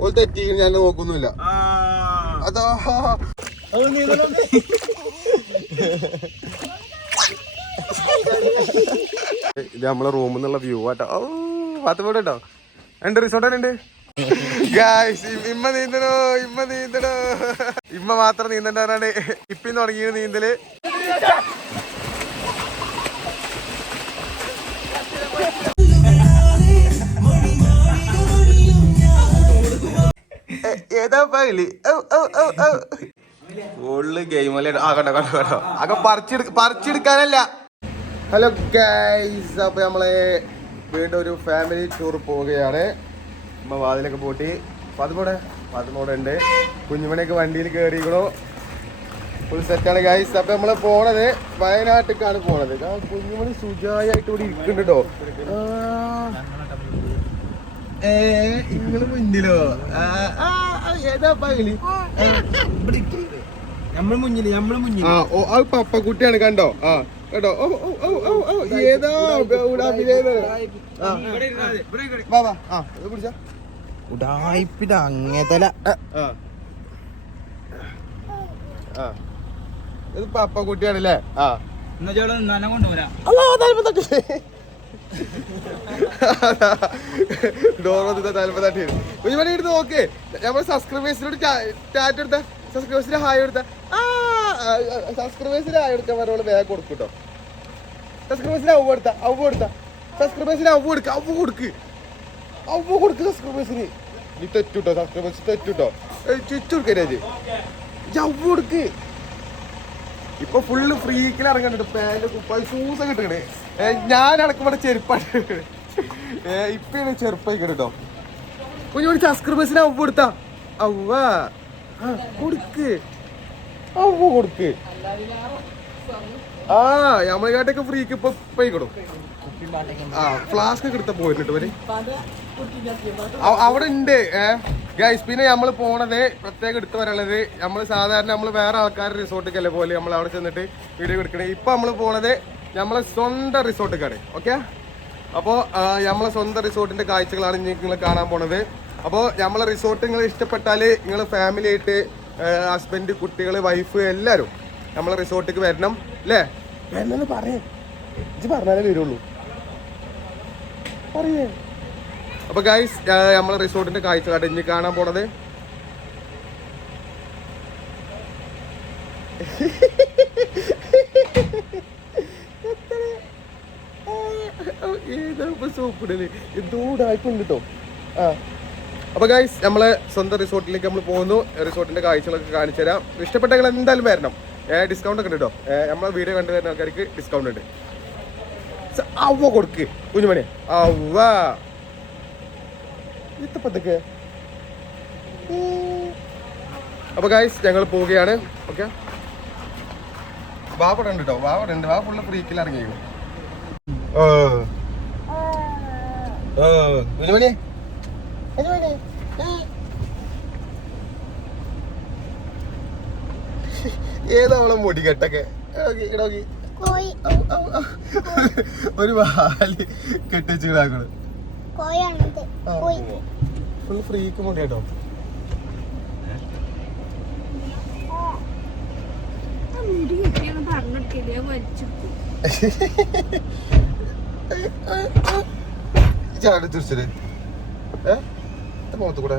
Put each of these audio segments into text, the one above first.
All തെറ്റി ഞാൻ നോക്കൊന്നുമില്ല. അതാ ഇത് നമ്മളെ റൂമിൽ നിന്നുള്ള വ്യൂ ആട്ടോ. പത്ത് പോട്ടെ കേട്ടോ. രണ്ട് റിസോർട്ട് ഉണ്ട്. ഇമ്മ നീന്തണോ, ഇമ്മ നീന്തണോ. ഇമ്മ മാത്രം നീന്തണ്ടാണ്. ഇപ്പിന്ന് തുടങ്ങിയ നീന്തല്. ഏതാ പകല് ഫുള്ള് ഗെയിമല്ലേ. കണ്ടോ കണ്ടോ കണ്ടോ. അതൊക്കെ പറിച്ചെടുക്കാനല്ല. ഹലോ ഗൈസ്, അപ്പൊ നമ്മളെ വീണ്ടും ഒരു ഫാമിലി ടൂർ പോവുകയാണ്. അമ്മ വാതിലൊക്കെ പൂട്ടി. പതിമൂടെ ഉണ്ട്. കുഞ്ഞുമണിയൊക്കെ വണ്ടിയിൽ കയറിക്കണോ. ഫുൾ സെറ്റാണ് ഗൈസ്. അപ്പൊ നമ്മള് പോണത് വയനാട്ടിലേക്കാണ് പോണത്. കുഞ്ഞുമണി സുജായിട്ട് ഇവിടെ ഇരിക്കുന്നുണ്ട് കേട്ടോ. ഇങ്ങള് മുന്നിലോ? ഏതാ പകല് പപ്പക്കുട്ടിയാണ്. കണ്ടോ? കേട്ടോ. ഏതാ ഉടായിപ്പിന്റെ അങ്ങേതല. ഇത് പപ്പക്കുട്ടിയാണല്ലേ? കുഞ്ഞുമണി എടുത്ത് നോക്ക്. നമ്മൾ സബ്സ്ക്രൈബേഴ്സിനോട് ടാറ്റ് എടുത്ത, സബ്സ്ക്രൈബേഴ്സിന് ഹായ് എടുത്ത. സബ്സ്ക്രൈബേഴ്സിന് ഹായ് എടുക്കാൻ പറഞ്ഞോളൂ. വേഗം കൊടുക്കൂട്ടോ. സബ്സ്ക്രൈബേഴ്സിന് അവ കൊടുത്ത സബ്സ്ക്രൈബേഴ്സിന് അവ കൊടുക്ക്. സബ്സ്ക്രൈബേഴ്സിന് നീ തെറ്റുട്ടോ. സബ്സ്ക്രൈബേഴ്സ് തെറ്റുട്ടോ. ചുച്ചു കൊടുക്കരുത്. അവ കൊടുക്ക്. ഇപ്പൊ ഫുള്ള് ഫ്രീക്കിൽ ഇറങ്ങുന്നുണ്ട്. പാന്റ് കുപ്പായി ഷൂസ് ഒക്കെ ഇട്ടിക്കണേ. ഞാൻ അടക്കവിടെ ചെരുപ്പാണ്. ഇപ്പാണ് ചെറുപ്പായി കേട്ടോ. കുഞ്ഞു സബ്സ്ക്രൈബേഴ്സിന് അവ കൊടുത്താ. അവ കൊടുക്ക്. നമ്മളെക്കാട്ടൊക്കെ ഫ്രീക്ക് ഇപ്പൊ പോയിക്കോടും. ഫ്ലാസ്ക് എടുത്ത പോയിട്ട് വരെ അവിടെ ഉണ്ട് ഗൈസ്. പിന്നെ നമ്മൾ പോണത് പ്രത്യേകം എടുത്തു പറയാനുള്ളത്, നമ്മൾ സാധാരണ നമ്മൾ വേറെ ആൾക്കാരുടെ റിസോർട്ടിക്കല്ലേ പോലെ നമ്മൾ അവിടെ ചെന്നിട്ട് വീഡിയോ എടുക്കണേ. ഇപ്പൊ നമ്മൾ പോണത് നമ്മളെ സ്വന്തം റിസോർട്ടിക്കാണ്. ഓക്കെ, അപ്പോൾ നമ്മളെ സ്വന്തം റിസോർട്ടിന്റെ കാഴ്ചകളാണ് നിങ്ങൾ കാണാൻ പോണത്. അപ്പോൾ നമ്മളെ റിസോർട്ട് നിങ്ങൾ ഇഷ്ടപ്പെട്ടാൽ നിങ്ങൾ ഫാമിലി ആയിട്ട് ഹസ്ബൻഡ്, കുട്ടികൾ, വൈഫ് എല്ലാവരും നമ്മളെ റിസോർട്ടിക്ക് വരണം അല്ലേ? വരണമെന്ന് പറയേ. ഇത് പറഞ്ഞാലേ വരുള്ളൂ. പറയേ. അപ്പൊ ഗൈസ്, നമ്മളെ റിസോർട്ടിന്റെ കാഴ്ചകളാണ് ഇനി കാണാൻ പോണത്. സൂപ്പിടല് എന്തോടായിട്ടുണ്ട് കേട്ടോ. അപ്പൊ ഗൈസ്, നമ്മളെ സ്വന്തം റിസോർട്ടിലേക്ക് നമ്മൾ പോകുന്നു. റിസോർട്ടിന്റെ കാഴ്ചകളൊക്കെ കാണിച്ചു തരാം. ഇഷ്ടപ്പെട്ടെങ്കിൽ എന്തായാലും വരണം. ഡിസ്കൗണ്ട് ഒക്കെ ഉണ്ട് കേട്ടോ. നമ്മളെ വീഡിയോ കണ്ടു വരുന്ന ആൾക്കാർക്ക് ഡിസ്കൗണ്ട് ഉണ്ട്. അവ കൊടുക്ക് കുഞ്ഞുമണി. അവ ഇത്തപ്പത്തൊക്കെ. അപ്പൊ ഗൈസ്, ഞങ്ങൾ പോവുകയാണ്. ഓക്കെ, വാവ ഉണ്ട് കേട്ടോ. വാവ ഉണ്ട്. വാവ ഫുള്ള് ഫ്രീക്കിൽ ഇറങ്ങിയോ. കുഞ്ഞുമണി ഏതാവളം മുടി കെട്ടൊക്കെ ഒരു വാല് കെട്ടിച്ചിടാക്കള്. ഫുൾ ഫ്രീക്ക് മുടി കേട്ടോ. ചാടി തിരിച്ചത് മുഖത്ത് കൂടെ.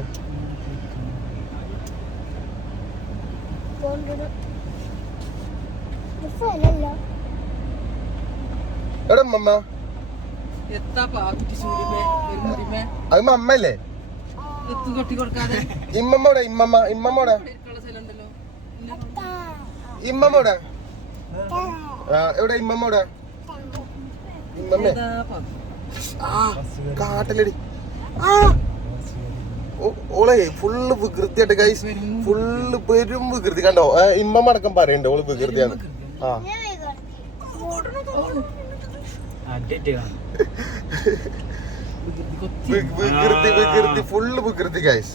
എവിടെ മമ്മ? അത് മമ്മല്ലേ? ഇമ്മമ്മോടെ ഇമ്മമ്മോടെ എവിടെ ഇമ്മമ്മോടെ? ഇമ്മമ്മേ കാട്ടിലടി. ഓളെ ഫുള്ള് വികൃതിയായിട്ട് ഗൈസ്. ഫുള്ള് പെരും വികൃതി. കണ്ടോ? ഇമ്മമ്മ അടക്കം പറയണ്ടോ ഓള് വികൃതിയാണ്. വികൃതി ഫുള്ള് വികൃതി ഗൈസ്.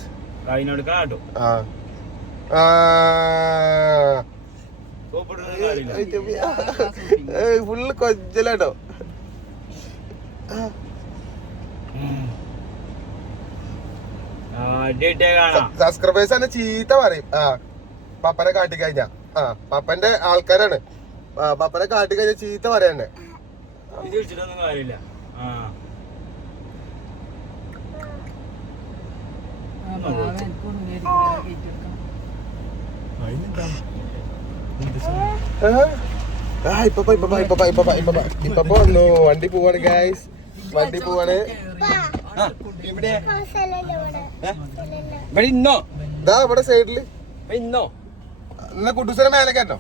ഫുള്ള് കൊഞ്ചലാട്ടോ. സബ്സ്ക്രൈബേഴ്സ് തന്നെ ചീത്ത പറയും. പപ്പനെ കാട്ടിക്കഴിഞ്ഞാ പപ്പന്റെ ആൾക്കാരാണ്. പപ്പനെ കാട്ടിക്കഴിഞ്ഞാ ചീത്ത പറയാന്നെ. കാര്യമില്ല. ഇപ്പൊ വന്നു. വണ്ടി പോവാണ് ഗൈസ്, വണ്ടി പോവാണ്. ഇതാ ഇവിടെ സൈഡില്. എന്നാ കുട്ടൂസനെ മേലെ കയറ്റോ.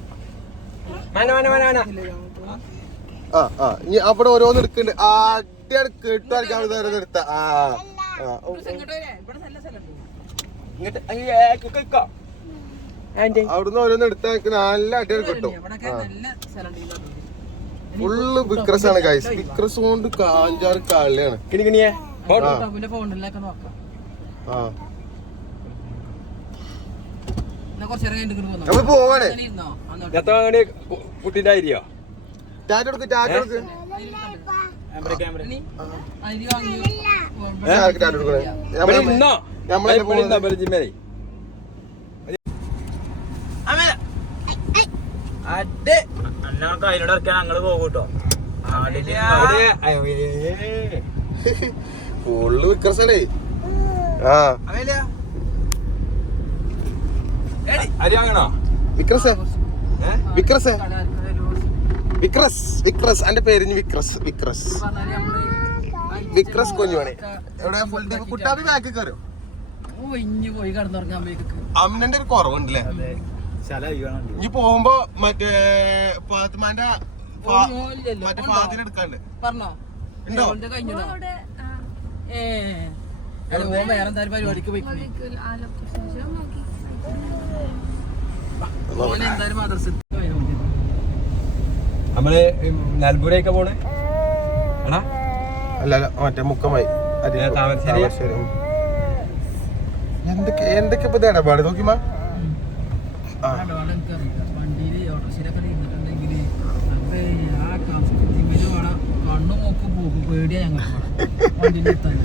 ഇനി അവിടെ ഓരോന്ന് എടുക്കണ്ട്. അടിയാണ് കേട്ടു ഓരോന്ന് എടുത്ത. അവിടുന്ന് ഓരോന്ന് എടുത്താ നല്ല അടിയാണ് കിട്ടും. ഫുള്ള് വിക്രസ് ആണ് ഗൈസ്. വിക്രസ് കൊണ്ട് കാഞ്ചാറ് കളിയാണ്. നമ്മള് പോവാണ്. കുട്ടിന്റെ ഐഡിയോ ടാറ്റ കൊടുക്ക്, ടാറ്റ കൊടുക്ക്. അതിനോട് ഇറക്കാൻ ഞങ്ങള് പോകൂട്ടോ. ഫുള്ള് വിക്രസണേ. അരിയാങ്ങണോ വിക്രസ്? വിക്രസ് വിക്രസ് വിക്രസ് എന്റെ പേര് വിക്രസ്. വിക്രസ് വിക്രസ് കുഞ്ഞുമണി. എവിടെ കുട്ടാബി ബാക്കി കയറും. അമ്മന്റെ ഒരു കുറവുണ്ടല്ലേ. ഇനി പോകുമ്പോ മറ്റേ ഫാത്തിമാന്റെ മറ്റേ ഫാദിനെ എടുക്കാണ്ട് ഉണ്ടോ? വേറെന്തായാലും പരിപാടിക്ക് പോയി നമ്മള് നൽപൂരൊക്കെ പോണേ. അല്ല മറ്റേ മുക്കമായി താമരശ്ശേരി. എന്തൊക്കെ എന്തൊക്കെ ഇപ്പൊ ഇടപാട് നോക്കിമാ. വണ്ടിയില് ഓട്ടോറിക്ഷയിലൊക്കെ ഇരുന്നിട്ടുണ്ടെങ്കിൽ കണ്ണു നോക്ക് പോകും. പേടിയാ ഞങ്ങൾ വണ്ടിയിൽ എത്താൻ.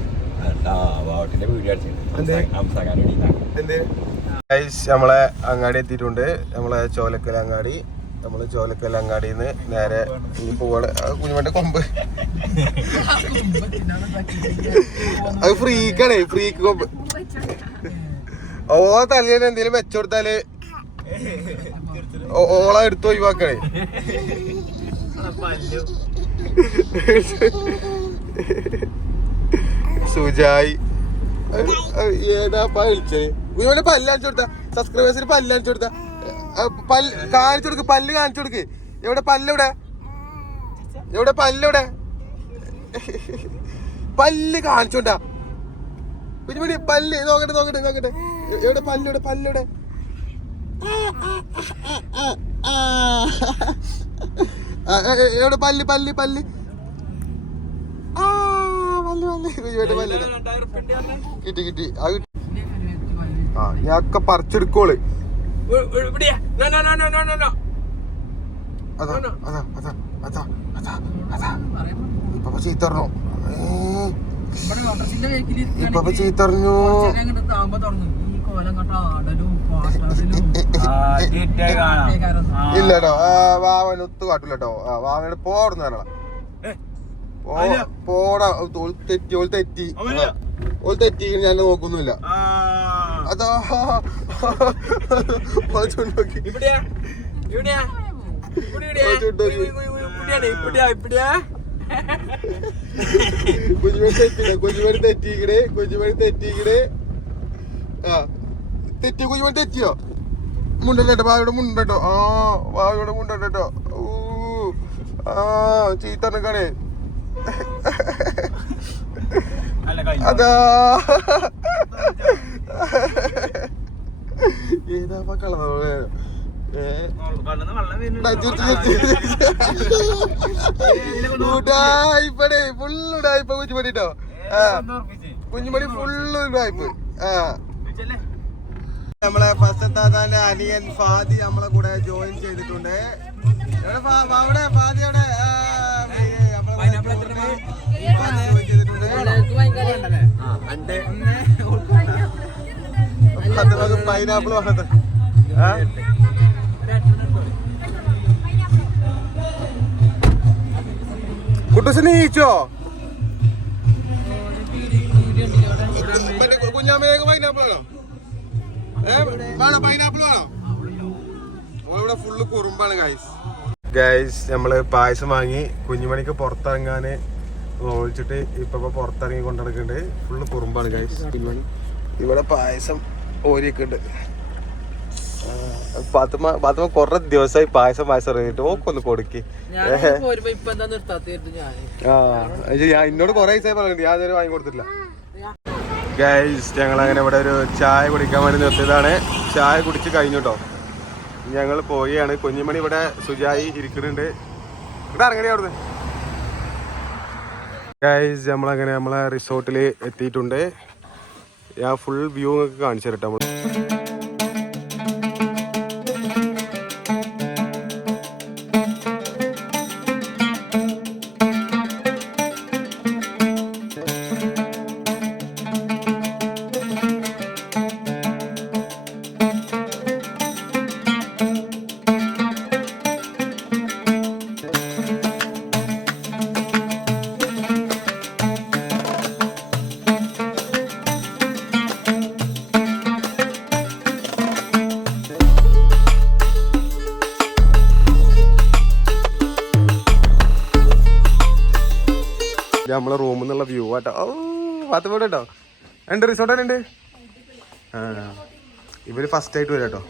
നമ്മളെ അങ്ങാടി എത്തിയിട്ടുണ്ട്. നമ്മളെ ചോലക്കൽ അങ്ങാടി. നമ്മള് ചോലക്കൽ അങ്ങാടിന്ന് നേരെ ഇനി പോവാണ്. കുഞ്ഞുമന്റെ കൊമ്പ് അത് ഫ്രീക്കാണേ. ഫ്രീക്ക് കൊമ്പ്. ഓ തലേന്ന് എന്തേലും വെച്ചോടുത്താല് ഓളെ എടുത്ത് ഒഴിവാക്കണേ. സുജായി ഏതാപ്പാ വിളിച്ചത്? കുഞ്ഞുമന്റെ പല്ല് കാണിച്ചു കൊടുത്ത. സബ്സ്ക്രൈബേഴ്സിന് പല്ല് കാണിച്ചു കൊടുത്ത. കാണിച്ചു കൊടുക്ക്. പല്ല് കാണിച്ചു കൊടുക്ക്. എവിടെ പല്ലെവിടെ? എവിടെ പല്ലെവിടെ? പല്ല് കാണിച്ചോണ്ടാ കുഞ്ഞുമണി. പല്ല് നോക്കട്ടെ നോക്കട്ടെ നോക്കട്ടെ. എവിടെ പല്ലെവിടെ? പല്ലെവിടെ? എവിടെ പല്ല്? പല്ല് പല്ല് കിട്ടി കിട്ടി. ഞാനൊക്കെ പറിച്ചെടുക്കോള്. അതാ അതാ അതാ അതാ അതാ അതാ ഇപ്പൊ ചീത്തറിഞ്ഞു. ഇപ്പൊ ചീത്തറിഞ്ഞു. ഇല്ലട്ടോ വാവൻ ഒത്തു കാട്ടൂലട്ടോ. വാവനോട് പോടുന്ന പറയണം. പോടാ. തെറ്റി. ഓൾ തെറ്റി. ഓൾ തെറ്റി. ഞാൻ നോക്കൊന്നുമില്ല. അതാ ചുണ്ടോക്കി. കുഞ്ഞുമണി തെറ്റിക്കണേ. കുഞ്ഞുമണി തെറ്റിക്കണേ. കുഞ്ഞുമണി തെറ്റിക്കണേ. തെറ്റി. കുഞ്ഞുമണി തെറ്റിയോ? മുണ്ടല്ലോ. വാവയുടെ മുണ്ടോ. വാവയുടെ മുണ്ടോ. ചീത്തണക്കാണേ. അതാ ഏതാ കളർ ഉടായിപ്പടേ. ഫുള്ള് ഉടായിപ്പ കുഞ്ഞുമണിട്ടോ. കുഞ്ഞുമണി ഫുള്ള് ഉടായിപ്പ്. നമ്മളെ ഫസ്റ്റത്താന്റെ അനിയൻ ഫാദി നമ്മളെ കൂടെ ജോയിൻ ചെയ്തിട്ടുണ്ട്. അവിടെ ഫാദി അവിടെ പൈനാപ്പിൾ വന്നത് കുട്ടൂസ് നീച്ചോ കുഞ്ഞാമേക്ക് പൈനാപ്പിൾ ആണോ വേണോ പൈനാപ്പിൾ വേണോ നമ്മളിവിടെ ഫുള്ള് കുറുമ്പാണ് ഗൈസ് നമ്മള് പായസം വാങ്ങി കുഞ്ഞുമണിക്ക് പുറത്തിറങ്ങാന് ഒഴിച്ചിട്ട് ഇപ്പൊ പുറത്തിറങ്ങി കൊണ്ടിടക്കുന്നുണ്ട് ഫുള്ള് കുറുമ്പാണ് ഗൈസ് കുഞ്ഞുമണി ഇവിടെ പായസം ഓരിയൊക്കെ ഉണ്ട് പാത്തുമ്മ കൊറേ ദിവസമായി പായസം ഇറങ്ങിട്ട് ഓക്കൊന്ന് കൊടുക്ക് ഞാൻ എന്നോട് കൊറേ ദിവസമായി പറഞ്ഞു ഞാൻ അതുവരെ വാങ്ങി കൊടുത്തിട്ടില്ല ഗൈസ് ഞങ്ങൾ അങ്ങനെ ഇവിടെ ഒരു ചായ കുടിക്കാൻ വേണ്ടി നിർത്തിയതാണ് ചായ കുടിച്ച് കഴിഞ്ഞു കേട്ടോ ഞങ്ങൾ പോയാണ് കുഞ്ഞുമണി ഇവിടെ സുജായി ഇരിക്കുന്നുണ്ട് ഇവിടെ ഇറങ്ങണേ അവിടുന്ന് ഗൈസ് നമ്മളങ്ങനെ നമ്മളെ റിസോർട്ടിൽ എത്തിയിട്ടുണ്ട് ഞാൻ ഫുൾ വ്യൂ ഒക്കെ കാണിച്ചു തരട്ടെ നമ്മൾ നമ്മളെ റൂമിൽ നിന്നുള്ള വ്യൂ ആട്ടോ ഓ പത്ത് പോട്ടെ കേട്ടോ ഉണ്ട് റിസോർട്ട് തന്നെ ഉണ്ട് ഇവര് ഫസ്റ്റ് ആയിട്ട് വരാം കേട്ടോ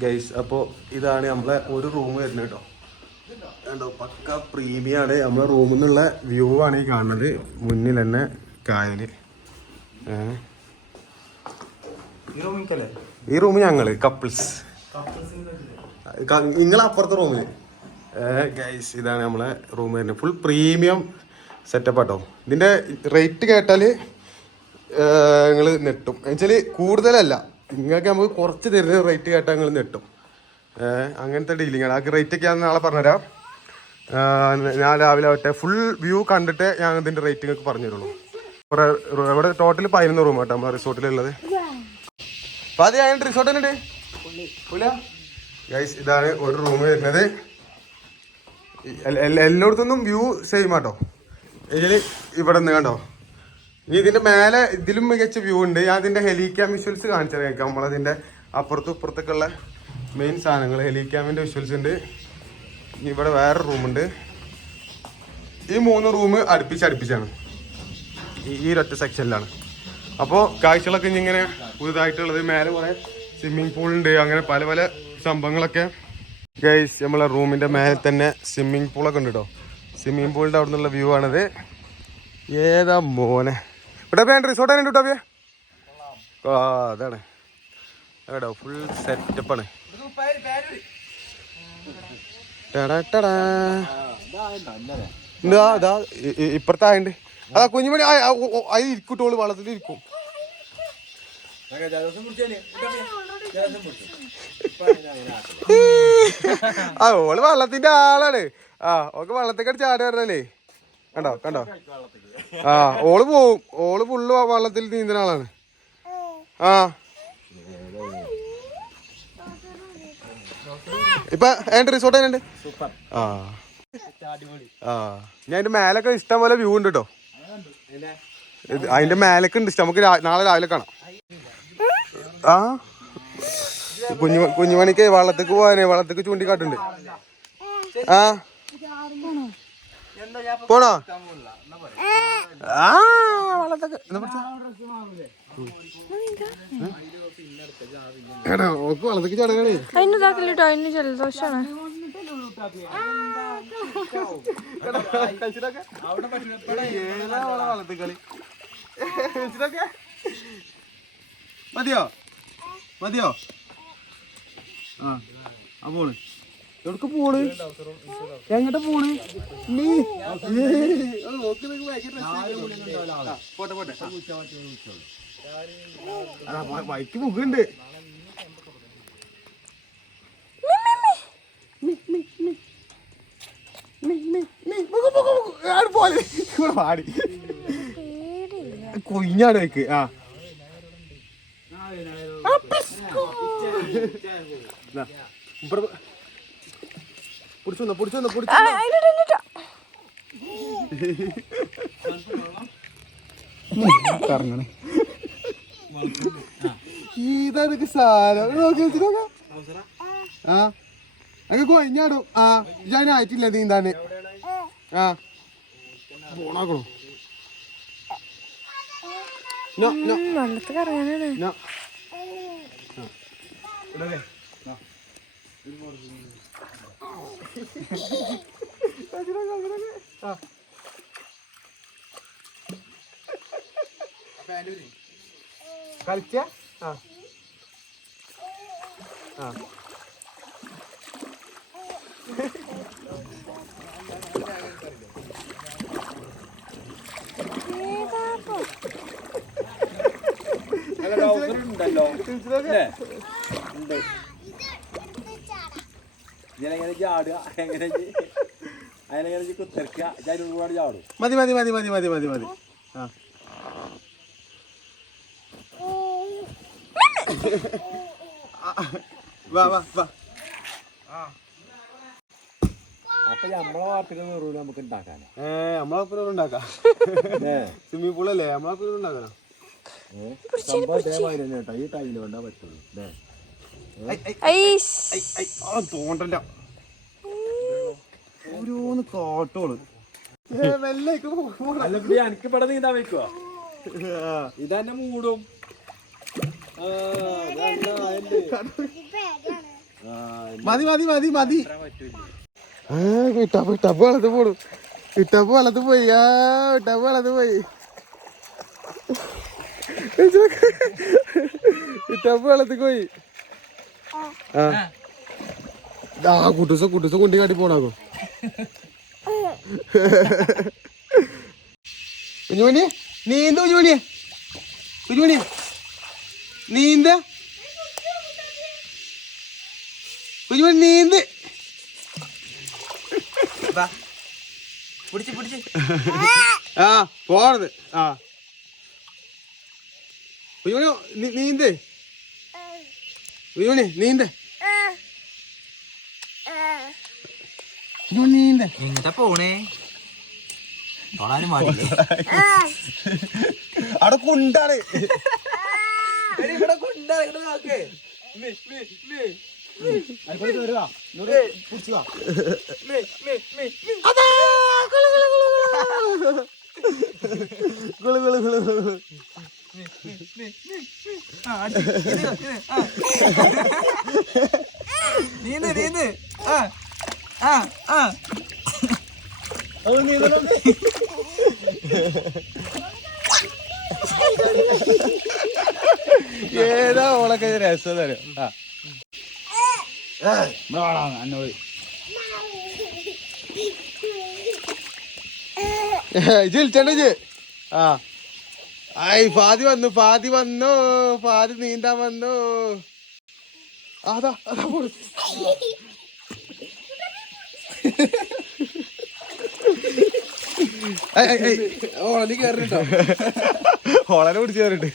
ഗൈസ് അപ്പോൾ ഇതാണ് നമ്മളെ ഒരു റൂം വരുന്നത് കേട്ടോ കണ്ടോ പക്ക പ്രീമിയാണ് നമ്മളെ റൂമിൽ നിന്നുള്ള വ്യൂ ആണ് ഈ കാണുന്നത് മുന്നിൽ തന്നെ കായല് ഈ റൂം ഞങ്ങള് കപ്പിൾസ് നിങ്ങളെ അപ്പുറത്തെ റൂമില് ഗൈസ് ഇതാണ് നമ്മളെ റൂം വരുന്നത് ഫുൾ പ്രീമിയം സെറ്റപ്പ് ആട്ടോ ഇതിൻ്റെ റേറ്റ് കേട്ടാൽ നിങ്ങൾ നെട്ടും എന്നുവെച്ചാൽ കൂടുതലല്ല നിങ്ങൾക്ക് നമുക്ക് കുറച്ച് തരുന്ന റേറ്റ് കേട്ടാൽ നിങ്ങൾ നെട്ടും അങ്ങനത്തെ ഡീലിംഗ് ആണ് ആ റേറ്റ് ഒക്കെ ഞാൻ നാളെ പറഞ്ഞുതരാം ഞാൻ രാവിലെ ആവട്ടെ ഫുൾ വ്യൂ കണ്ടിട്ട് ഞാൻ ഇതിൻ്റെ റേറ്റ് നിങ്ങൾക്ക് പറഞ്ഞു തരുള്ളൂ ഇവിടെ ടോട്ടൽ 11 റൂം കേട്ടോ നമ്മളെ റിസോർട്ടിലുള്ളത് അപ്പോൾ അത് ഞാൻ റിസോർട്ട് തന്നെ ഉണ്ട് ഗൈസ് ഇതാണ് ഒരു റൂം വരുന്നത് എല്ലായിടത്തൊന്നും വ്യൂ സെയിം ആട്ടോ ഇതിൽ ഇവിടെ നിന്ന് കണ്ടോ ഇനി ഇതിൻ്റെ മേലെ ഇതിലും മികച്ച വ്യൂ ഉണ്ട് ഞാൻ ഇതിൻ്റെ ഹെലിക്യാം വിഷ്വൽസ് കാണിച്ചത് കേൾക്കാം നമ്മളതിൻ്റെ അപ്പുറത്തും ഇപ്പുറത്തൊക്കെ ഉള്ള മെയിൻ സാധനങ്ങൾ ഹെലിക്യാമിൻ്റെ വിഷ്വൽസ് ഉണ്ട് ഇനി ഇവിടെ വേറെ റൂമുണ്ട് ഈ 3 റൂം അടുപ്പിച്ചാണ് ഈ ഒരൊറ്റ സെക്ഷനിലാണ് അപ്പോൾ കാഴ്ചകളൊക്കെ ഇനി ഇങ്ങനെ പുതുതായിട്ടുള്ളത് മേലെ കുറേ സ്വിമ്മിങ് പൂളുണ്ട് അങ്ങനെ പല പല സംഭവങ്ങളൊക്കെ ഗൈസ് നമ്മളെ റൂമിൻ്റെ മേലെ തന്നെ സ്വിമ്മിങ് പൂളൊക്കെ ഉണ്ട് കേട്ടോ സ്വിമ്മിങ് പൂളിൻ്റെ അവിടെ നിന്നുള്ള വ്യൂ ആണിത് ഏതാ മോനെ ഇവിടെ വേണ്ട റിസോർട്ട് തന്നെ കേട്ടോ അതാണ് കേട്ടോ ഫുൾ സെറ്റപ്പാണ് ഇതാ ഇപ്പുറത്തെ ആയുണ്ട് അതാ കുഞ്ഞുമണി അത് ഇരിക്കൂട്ടോള് വള്ളത്തിൽ ഇരിക്കും ആ ഓള് വള്ളത്തിന്റെ ആളാണ് ഓക്ക് വള്ളത്തേക്ക് ചാടി വരണല്ലേ കണ്ടോ ഓള് പോവും ഓള് ഫുള്ള് വള്ളത്തിൽ നീന്തുന്ന ആളാണ് ഇപ്പൊ എന്റെ റിസോർട്ട് എങ്ങനെയുണ്ട് ഞാൻ അതിന്റെ മേലൊക്കെ ഇഷ്ടം പോലെ വ്യൂ ഉണ്ട് കേട്ടോ അതിന്റെ മേലൊക്കെ ഉണ്ട് ഇഷ്ടം നമുക്ക് നാളെ രാവിലെ കാണാം കുഞ്ഞുമണിക്ക് വള്ളത്തേക്ക് പോവാനേ വള്ളത്തേക്ക് ചൂണ്ടിക്കാട്ടുണ്ട് പോണോ വള്ളത്തേക്ക് എടാ ഓക്ക് വള്ളത്തേക്ക് ചടങ്ങണേ അതിന് ജലദോഷാണ് വള്ളത്തേക്കളി മതിയോ പോണ് എവിടക്ക് പോണ് എങ്ങോട്ട് പോണ് ബൈക്ക് മുഖുണ്ട് പാടി കൊഞ്ഞാണ് ബൈക്ക് കറങ്ങണേ ഇതൊക്കെ സാധനം നോക്കി വെച്ചിട്ടൊക്കെ ആ അങ്ങ് കൊഞ്ഞാടും ആ ഞാനായിട്ടില്ല നീന്താന് ആ പോണാക്കണോ വെള്ളത്തിൽ കറങ്ങാനാണ്. കളിച്ച ആ ആ മതി മതി മതി മതി മതി മതി മതി ആ വാ വാ വാ അപ്പൊ നമ്മളെ വാർത്തകൾ നമുക്ക് ഉണ്ടാക്കാനോ നമ്മളെ ഉണ്ടാക്കാം സ്വിമ്മിംഗ് പൂളല്ലേ നമ്മളെ ഉണ്ടാക്കാനോ കേട്ടോ ഈ ടൈമിൽ കൊണ്ടാ പറ്റുള്ളൂ തോണ്ടല്ല ഓരോന്ന് കാട്ടോള് എനിക്ക് ഇവിടെ നീന്താൻ വെക്കുവോ ഇതന്നെ മൂടും മതി മതി മതി മതി ടപ്പ് ടപ്പ് വെള്ളത്ത് പോടും ടപ്പ് വെള്ളത്ത് പോയി ആ ടപ്പ് വെള്ളത്ത് പോയി ടപ്പ് വെള്ളത്തിൽ പോയി ആ കുട്ടൂസ കുട്ടൂസ കുണ്ടി കാട്ടി പോണാകോ കുഞ്ഞുമണി നീന്ത കുഞ്ഞുമണിയെ കുഞ്ഞുമണി നീന്ത കുഞ്ഞുമണി നീന്ത് ആ പോണത് ആ കുഞ്ഞുമണി നീന്ത് കുഞ്ഞുമണി നീന്ത് നീന്ത് എന്താ പോണേ അവിടെ കുണ്ടാണ് ഇവിടെ കൊണ്ടാ നീന്ത് നീന്ത് ആ ആ ആ ഏതാ ഓളൊക്കെ രസം തരും ജിൽച്ചണ്ടേ ആ ആയി ഫാദി വന്നു ഫാദി വന്നു ഫാദി നീന്താൻ വന്നു അതാ അതാ ഓളി കേറിട്ടോ ഓളനെ പിടിച്ചു കയറിണ്ട്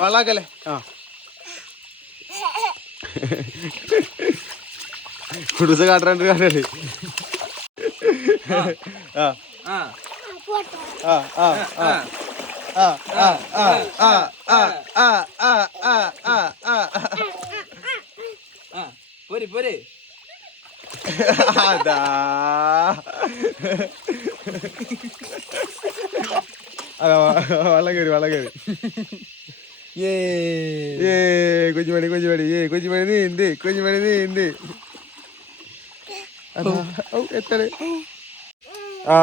വെള്ളാക്കല്ലേ ആ കുടുസ കാട്ടാണ്ട് കാട്ടേ ആ ആ ആ ആ ആ ആ ആ ആ ആ പോരെ പോരെ അതാ അതാ വെള്ളം കയറി വെള്ളം കയറി കുഞ്ഞുമണി കുഞ്ഞുമണി കുഞ്ഞുമണി നീന്ത് കുഞ്ഞുമണി നീന്ത് അതാ ഓ എത്ര ആ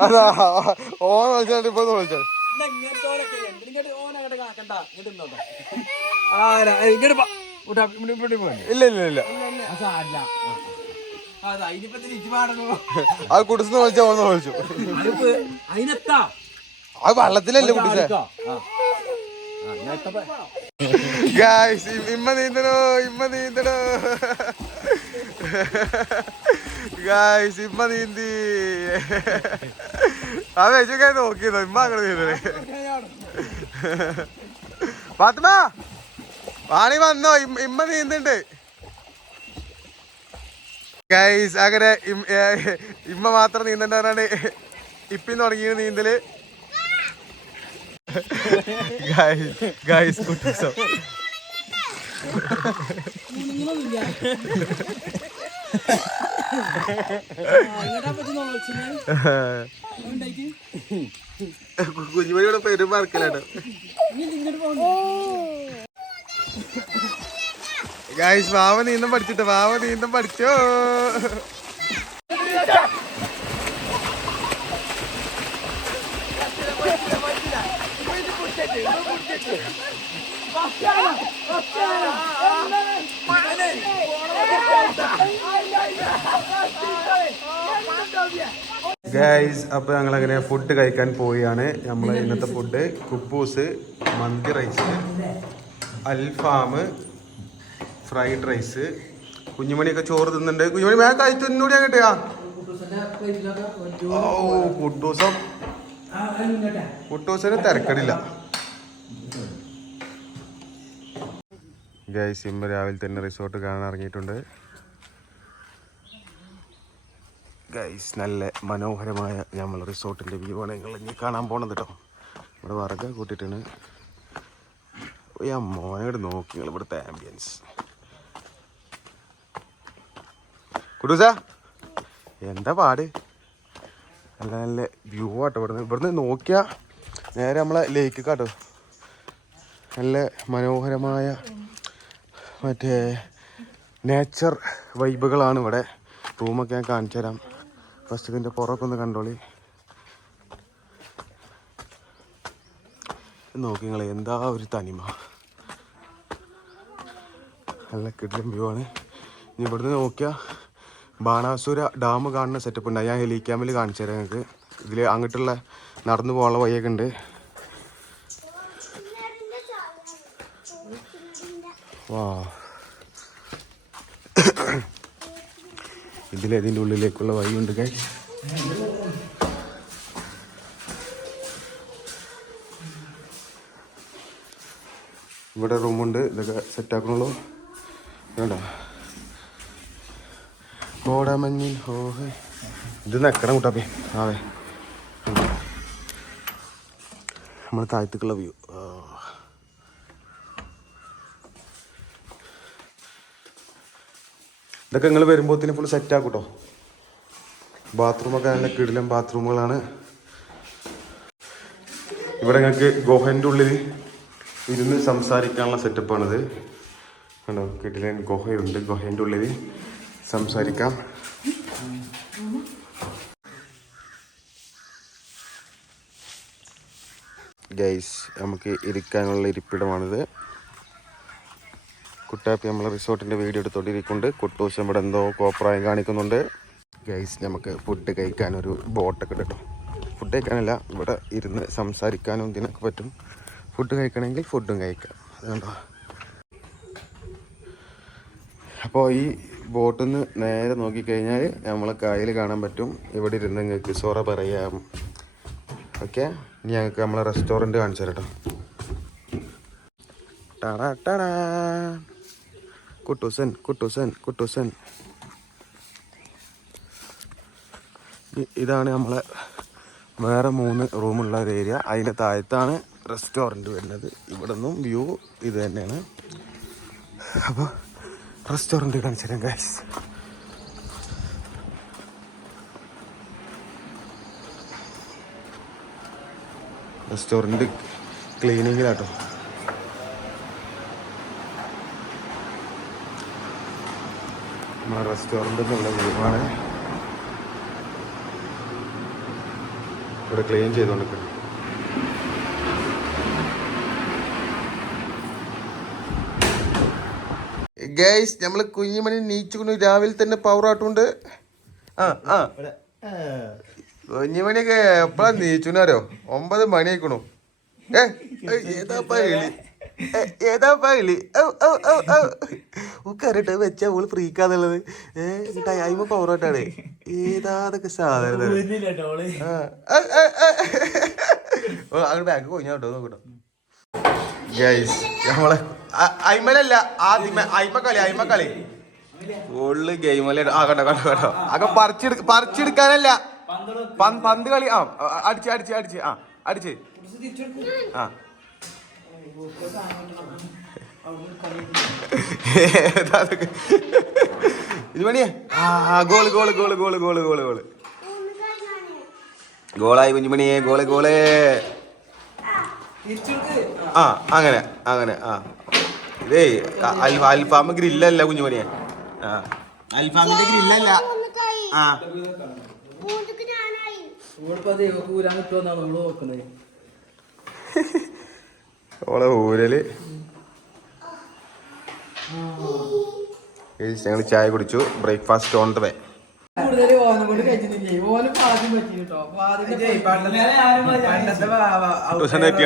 അതാ ഓൻ വിളിച്ചാൽ ഇപ്പൊ വിളിച്ചാൽ ഇല്ല ഇല്ല ഇല്ല അത് കുടിച്ചെന്ന് വിളിച്ചാ ഓന്ന് വിളിച്ചു. അതിനെത്താ അത് വെള്ളത്തിലല്ലേ കുടിച്ചേ. ഗായ്സ് ഇമ്മ നീന്തണോ ഗായ്സ് ഇമ്മ നീന്തി. ആ വെച്ചൊക്കെ നോക്കിയതോ ഇമ്മ അങ്ങനെ നീന്തണേ. ഫാത്തിമ വാണി വന്നോ, ഇമ്മ നീന്തുണ്ട്. ഗൈസ് അങ്ങനെ ഇമ്മ മാത്രം നീന്തണ്ടാണ് ഇപ്പിന്ന് തുടങ്ങിയ നീന്തല്. ഗൈസ് കുട്ടൂസം കുഞ്ഞുമണിയുടെ പേരും മറക്കലാണ്. ഗൈസ് വാവ നീന്തം പഠിച്ചോ. ഗൈസ് അപ്പൊ ഞങ്ങളങ്ങനെ ഫുഡ് കഴിക്കാൻ പോവുകയാണ്. നമ്മളെ ഇന്നത്തെ ഫുഡ് കുബൂസ്, മന്തി റൈസ്, അൽഫാം, ഫ്രൈഡ് റൈസ്. കുഞ്ഞുമണിയൊക്കെ ചോറ് തിന്നുന്നുണ്ട്. കുഞ്ഞുമണി വേഗം കഴിച്ചു തിന്നൂടി കിട്ടിയാ. ഓ കുട്ടൂസന് തിരക്കടില്ല. ഗൈസ് ഇമ്മ രാവിലെ തന്നെ റിസോർട്ട് കാണാൻ ഇറങ്ങിയിട്ടുണ്ട്. ഗൈസ് നല്ല മനോഹരമായ നമ്മൾ റിസോർട്ടിൻ്റെ വ്യൂ ആണ് നിങ്ങൾ ഇനി കാണാൻ പോണത് കേട്ടോ. ഇവിടെ വറക കൂട്ടിയിട്ടാണ്. ഈ മോനോട് നോക്കി നിങ്ങൾ ഇവിടുത്തെ ആംബിയൻസ്. കുട്ടൂസ എന്താ പാട്. നല്ല നല്ല വ്യൂ ആട്ടോ. ഇവിടുന്ന് നോക്കിയാൽ നേരെ നമ്മളെ ലേക്ക് കാട്ടോ. നല്ല മനോഹരമായ മറ്റേ നേച്ചർ വൈബുകളാണ് ഇവിടെ. റൂമൊക്കെ ഞാൻ കാണിച്ചു തരാം. ഫസ്റ്റ് ഇതിൻ്റെ പുറമൊക്കെ ഒന്ന് കണ്ടോളി. നോക്കി നിങ്ങൾ എന്താ ഒരു തനിമ. നല്ല കിടിലൻ വ്യൂ ആണ്. ഇനി ഇവിടുന്ന് നോക്കിയാൽ ബാണാസുര ഡാം കാണുന്ന സെറ്റപ്പ് ഉണ്ട്. ഞാൻ ഹെലിക്യാമിൽ കാണിച്ചു തരാം നിങ്ങൾക്ക്. ഇതിൽ അങ്ങോട്ടുള്ള നടന്നു പോകാനുള്ള വഴിയൊക്കെ ഉണ്ട്. വാ ഇതിൻ്റെ ഉള്ളിലേക്കുള്ള വഴിയുണ്ട്. ഇവിടെ റൂമുണ്ട്. ഇതൊക്കെ സെറ്റാക്കണുള്ളൂ. വേണ്ട കോടമഞ്ഞിൽ ഹോഹേ ഇത് നിൽക്കണം കൂട്ടാപ്പേ. ആവേ നമ്മൾ താഴത്തേക്കുള്ള വ്യൂ. ഇതൊക്കെ നിങ്ങൾ വരുമ്പോഴത്തേന് ഫുൾ സെറ്റാക്കും കേട്ടോ. ബാത്റൂമൊക്കെ നല്ല കിടിലൻ ബാത്റൂമുകളാണ്. ഇവിടെ നിങ്ങൾക്ക് ഗുഹേൻ്റെ ഉള്ളിൽ ഇരുന്ന് സംസാരിക്കാനുള്ള സെറ്റപ്പാണിത് കണ്ടോ. കിടിലൻ ഗുഹയുണ്ട്. ഗുഹേൻ്റെ ഉള്ളിൽ സംസാരിക്കാം. ഗൈസ് നമുക്ക് ഇരിക്കാനുള്ള ഇരിപ്പിടമാണിത്. കുട്ടാപ്പി നമ്മളെ റിസോർട്ടിൻ്റെ വീഡിയോ എടുത്തോണ്ടിരിക്കുന്നുണ്ട്. കുട്ടൂസ് ഇവിടെ എന്തോ കോപ്രായം കാണിക്കുന്നുണ്ട്. ഗൈസ് നമുക്ക് ഫുഡ് കഴിക്കാനൊരു ബോട്ടൊക്കെ കേട്ടോ. ഫുഡ് കഴിക്കാനല്ല, ഇവിടെ ഇരുന്ന് സംസാരിക്കാനും ഇതിനൊക്കെ പറ്റും. ഫുഡ് കഴിക്കണമെങ്കിൽ ഫുഡും കഴിക്കാം. അതുകൊണ്ടോ. അപ്പോൾ ഈ ബോട്ടിൽ നിന്ന് നേരെ നോക്കിക്കഴിഞ്ഞാൽ നമ്മളെ കായൽ കാണാൻ പറ്റും. ഇവിടെ ഇരുന്ന് നിങ്ങൾക്ക് സൊറ പറയാം. ഓക്കെ, ഇനി ഞങ്ങൾക്ക് നമ്മളെ റെസ്റ്റോറൻറ്റ് കാണിച്ചു തരാം കേട്ടോ. Tada tada Kuttoosan. ഇതാണ് നമ്മളെ വേറെ 3 റൂമുള്ള ഒരു ഏരിയ. അതിൻ്റെ താഴത്താണ് റെസ്റ്റോറൻറ്റ് വരുന്നത്. ഇവിടെ നിന്നും വ്യൂ ഇത് തന്നെയാണ്. അപ്പോൾ റെസ്റ്റോറൻറ്റ് കാണിച്ചു തരാം ഗൈസ്. റെസ്റ്റോറൻറ്റ് ക്ലീനിങ്ങിലാട്ടോ. നമ്മളെ റെസ്റ്റോറൻറ്റ് എന്നുള്ള വ്യൂവാണ്. ഇവിടെ ക്ലീൻ ചെയ്തുകൊണ്ടിരിക്കുന്നു. ഗൈസ് നമ്മള് കുഞ്ഞുമണി നീച്ചുകൊണ്ട് രാവിലെ തന്നെ പവർ ആട്ടുണ്ട്. കുഞ്ഞുമണിയൊക്കെ എപ്പോഴാ നീച്ചുനോ 9 മണി ആയിക്കണു. കരട്ട് വെച്ചാ ഓള് ഫ്രീക്കാന്നുള്ളത്. അയിമ പവറായിട്ടാണ്. ഏതാതൊക്കെ സാധനം ബാഗ് കൊഞ്ഞാട്ടോ നോക്കട്ടോ. ഗൈസ് നമ്മളെ അയിമലല്ല അയിമക്കളി ഫുള്ള് ഗെയിമല്ലേ. കണ്ടോ കണ്ടോ കണ്ടോ അതൊക്കെ പറിച്ചെടുക്കാനല്ല, പന്ത് കളി. അടിച്ച് അടിച്ച് ഇത് പണിയേ. ഗോളായി കുഞ്ഞുമണിയെ. ഗോള് അങ്ങനെ ഇതേ അൽഫാമ ഗ്രില്ലല്ല കുഞ്ഞുമണിയെ. അൽഫാമിന്റെ ഗ്രില്ലല്ല. ഓളെ ഊരല്. ഞങ്ങൾ ചായ കുടിച്ചു. Breakfast on the way.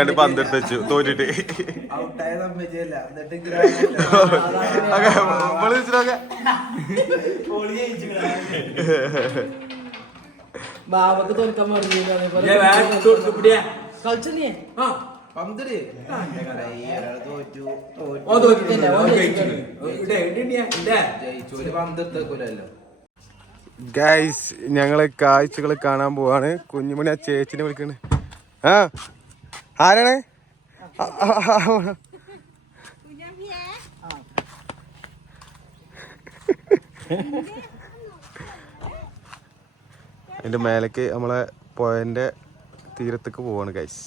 ാണ്ട് പന്തെടുത്ത് വെച്ചു തോറ്റിട്ട്. ബാബക്ക് തോൽക്കാൻ ഗൈസ് ഞങ്ങള് കാഴ്ചകൾ കാണാൻ പോവാണ്. കുഞ്ഞുമണി ആ ചേച്ചിനെ വിളിക്കണ്. ആരാണ്? അതിന്റെ മേലേക്ക് നമ്മളെ പോയന്റെ തീരത്തേക്ക് പോവാണ് ഗൈസ്.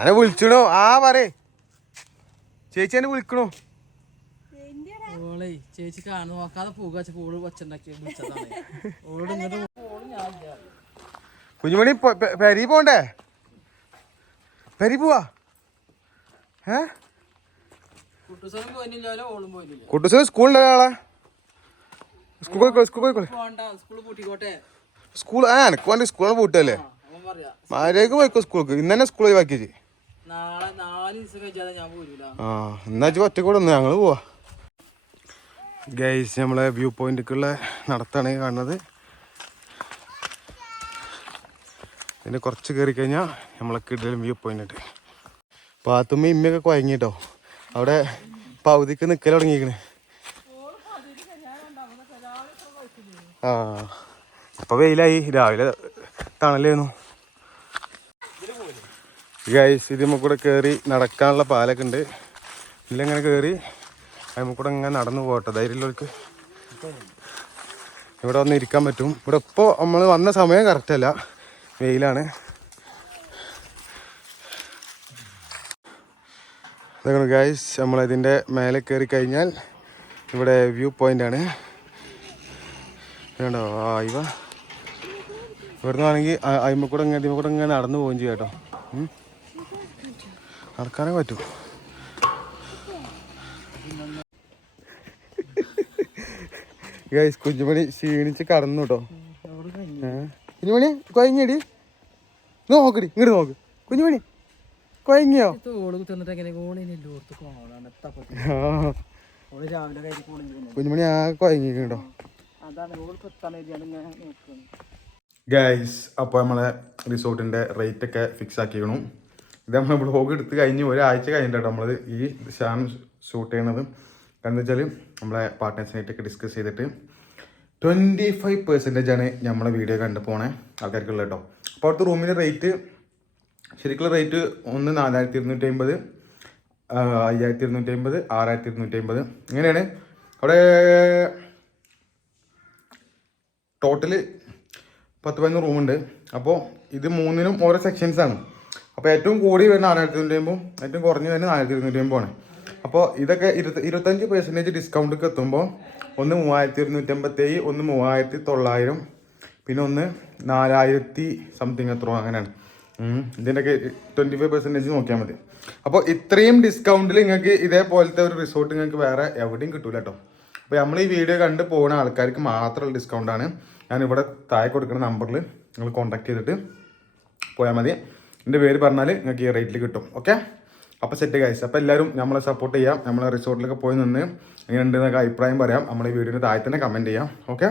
അനെ വിളിച്ചണോ? പറയേ ചേച്ചി എന്നെ വിളിക്കണോ? ചേച്ചി കാണു നോക്കാതെ പൂള് വച്ചുണ്ടാക്കി കുഞ്ഞുമണി പെരി പോണ്ടേ? പെരി പോവാ. കുട്ടൂസന് സ്കൂളുണ്ടല്ലോ ആളെ. സ്കൂൾ എനക്ക് വേണ്ടി സ്കൂളിൽ പൂട്ടല്ലേ? മാരേക്ക് പോയിക്കോ സ്കൂൾക്ക്. ഇന്ന് തന്നെ സ്കൂൾ ഒഴിവാക്കിച്ച്. എന്നാ ഒറ്റ കൂടെ ഒന്ന് ഞങ്ങള് പോവാ. ഗൈസ് നമ്മളെ വ്യൂ പോയിന്റിക്കുള്ള നടത്താണ് കാണുന്നത്. ഇതിന് കുറച്ച് കയറി കഴിഞ്ഞാൽ നമ്മളെ കിടലും വ്യൂ പോയിന്റ് ഉണ്ട്. പാത്തുമ്മ ഇമ്മയൊക്കെ കുഴങ്ങിട്ടോ. അവിടെ പകുതിക്ക് നിൽക്കൽ തുടങ്ങിയിരിക്കണ്. ഇപ്പൊ വെയിലായി. രാവിലെ തണലായിരുന്നു. ഗൈസ് ഇത് നമുക്ക് കൂടെ കയറി നടക്കാനുള്ള പാലൊക്കെ ഉണ്ട്. ഇതിലെങ്ങനെ കയറി നമുക്ക് കൂടെ ഇങ്ങനെ നടന്നു പോകട്ടെ. ധൈര്യമുള്ളവർക്ക് ഇവിടെ വന്ന് ഇരിക്കാൻ പറ്റും. ഇവിടെ ഇപ്പോൾ നമ്മൾ വന്ന സമയം കറക്റ്റല്ല, വെയിലാണ്. അതാണ് ഗൈസ് നമ്മളിതിൻ്റെ മേലെ കയറി കഴിഞ്ഞാൽ ഇവിടെ വ്യൂ പോയിൻ്റാണ്. വേണ്ടോ ഇവ ഇവിടുന്ന് വേണമെങ്കിൽ അയിമക്കൂടെ ഇങ്ങനെ നടന്നു പോവുകയും ചെയ്യാം കേട്ടോ. നടക്കാനേ പറ്റും. ഗൈസ് കുഞ്ഞുമണി ക്ഷീണിച്ച് കടന്നു കേട്ടോ. കുഞ്ഞുമണി കൊയങ്ങിയടി. നോക്കടി ഇങ്ങോട്ട് നോക്ക്. കുഞ്ഞുമണി കൊയങ്ങിയോ? കുഞ്ഞുമണി ആ കൊയങ്ങിട്ടോ ഗൈസ്. അപ്പോൾ നമ്മളെ റിസോർട്ടിൻ്റെ റേറ്റ് ഒക്കെ ഫിക്സ് ആക്കിക്കണം. ഇത് നമ്മൾ വ്ളോഗ് എടുത്ത് കഴിഞ്ഞ് ഒരാഴ്ച കഴിഞ്ഞിട്ടോ നമ്മളത് ഈ ഷാൻ ഷൂട്ട് ചെയ്യണത്. കാരണം വെച്ചാൽ നമ്മളെ പാർട്ട്നേഴ്സിനായിട്ടൊക്കെ ഡിസ്കസ് ചെയ്തിട്ട് 25% ആണ് നമ്മളെ വീഡിയോ കണ്ടു പോണേ ആൾക്കാർക്കുള്ളത് കേട്ടോ. അപ്പോൾ അവിടുത്തെ റൂമിൻ്റെ റേറ്റ് ശരിക്കുള്ള റേറ്റ് ഒന്ന് 4250, 5250, 6250 ഇങ്ങനെയാണ്. അവിടെ ടോട്ടല് 10-11 റൂമുണ്ട്. അപ്പോൾ ഇത് മൂന്നിനും ഓരോ സെക്ഷൻസാണ്. അപ്പോൾ ഏറ്റവും കൂടി വരുന്ന 6250, ഏറ്റവും കുറഞ്ഞ് വരുന്ന 4250 ആണ്. അപ്പോൾ ഇതൊക്കെ 25% ഡിസ്കൗണ്ടൊക്കെ എത്തുമ്പോൾ ഒന്ന് 3257, ഒന്ന് 3900, പിന്നെ ഒന്ന് 4000 സംതിങ് എത്രയോ അങ്ങനെയാണ്. ഇതിൻ്റെയൊക്കെ 25% നോക്കിയാൽ മതി. അപ്പോൾ ഇത്രയും ഡിസ്കൗണ്ടിൽ നിങ്ങൾക്ക് ഇതേപോലത്തെ ഒരു റിസോർട്ട് നിങ്ങൾക്ക് വേറെ എവിടെയും കിട്ടൂല കേട്ടോ. അപ്പോൾ നമ്മൾ ഈ വീഡിയോ കണ്ട് പോകുന്ന ആൾക്കാർക്ക് മാത്രമുള്ള ഡിസ്കൗണ്ടാണ്. ഞാൻ ഇവിടെ താഴെ കൊടുക്കുന്ന നമ്പറിൽ നിങ്ങൾ കോൺടാക്ട് ചെയ്തിട്ട് പോയാൽ മതി. എൻ്റെ പേര് പറഞ്ഞാൽ നിങ്ങൾക്ക് ഈ റേറ്റിൽ കിട്ടും. ഓക്കെ, അപ്പോൾ സെറ്റ് ഗൈസ്. അപ്പോൾ എല്ലാവരും നമ്മളെ സപ്പോർട്ട് ചെയ്യാം. നമ്മളെ റിസോർട്ടിലൊക്കെ പോയി നിന്ന് എങ്ങനെയുണ്ടെന്നൊക്കെ അഭിപ്രായം പറയാം. നമ്മളെ വീഡിയോയുടെ താഴെ തന്നെ കമൻറ്റ് ചെയ്യാം. ഓക്കെ,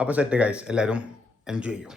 അപ്പോൾ സെറ്റ് ഗൈസ്, എല്ലാവരും എൻജോയ് ചെയ്യും.